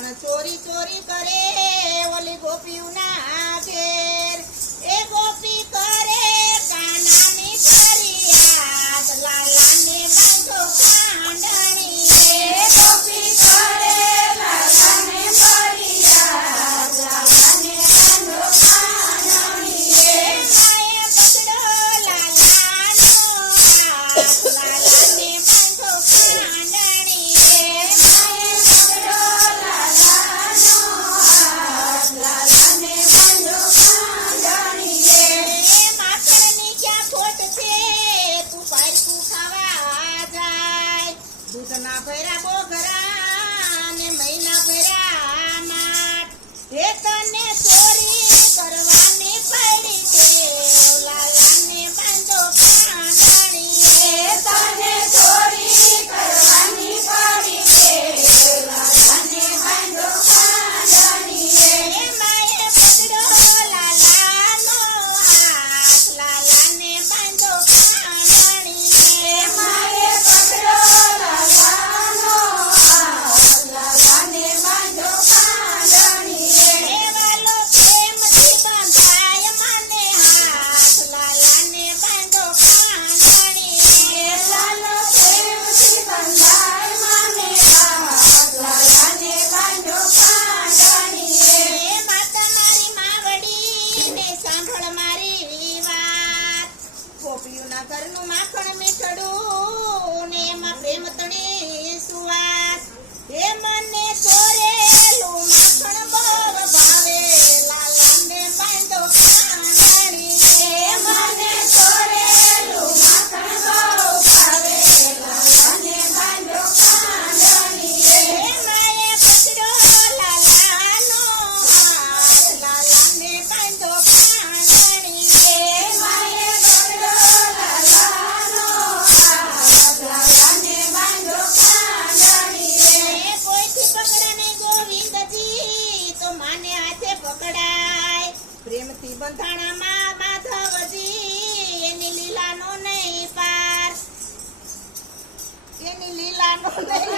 પણ ચોરી ચોરી કરે ઓલી ગોપીઓના ઘેર એ ગોપી કરે કાનાની ફરિયાદ લાલાને બાંધો કાંડણી એ ગોપી કરે લાલાને ફરિયાદ લાલાને બાંધો કાંડણી એ માએ પકડો લાલાનો હાથ લાલાને બાંધો કાંડણી એ માએ પકડો લાલાનો હાથ લાલાને બાંધો કાંડણી એ માખણની ક્યાં ખોટ છે તું પારકું ખાવા જાય દૂધના ભર્યા બોઘરા ને મહિના ભર્યા માટ એ તને ચોરી કરવાની પડી ટેવ લાલાને બાંધો કાંડણી એ તને ચોરી કરવાની પડી ટેવ લાલાને બાંધો કાંડણી એ માએ પકડો લાલાનો હાથ લાલાને બાંધો કાંડણી એ માએ પકડો લાલાનો હાથ લાલાને બાંધો કાંડણી એ વાલો પ્રેમથી બંધાય મને હાથ લાલાને બાંધો કાંડણી એ લાલો પ્રેમથી બંધાય મને હાથ લાલાને બાંધો કાંડણી એ માતા મારી માવડીને સાંભળ મારી વાત ગોપીઓના ઘરનું માખણ મીઠડું ને એમાં પ્રેમ તણી સુવાસ એ મને ચોરેલું માખણ બહુ ભાવે લાલાને બાંધો કાંડણી એ મને ચોરેલું માખણ બહુ ભાવે લાલાને બાંધો કાંડણી એ માએ પકડો લાલાનો હાથ લાલાને બાંધો કાંડણી એ માએ પકડો લાલાનો હાથ લાલાને બાંધો કાંડણી એ કોઈથી પકડે નહીં ગોવિંદજી તો માને હાથે પકડાય પ્રેમથી બંધાણામાં માધવજી એની લીલાનો નહીં પાર એની લીલાનો નહીં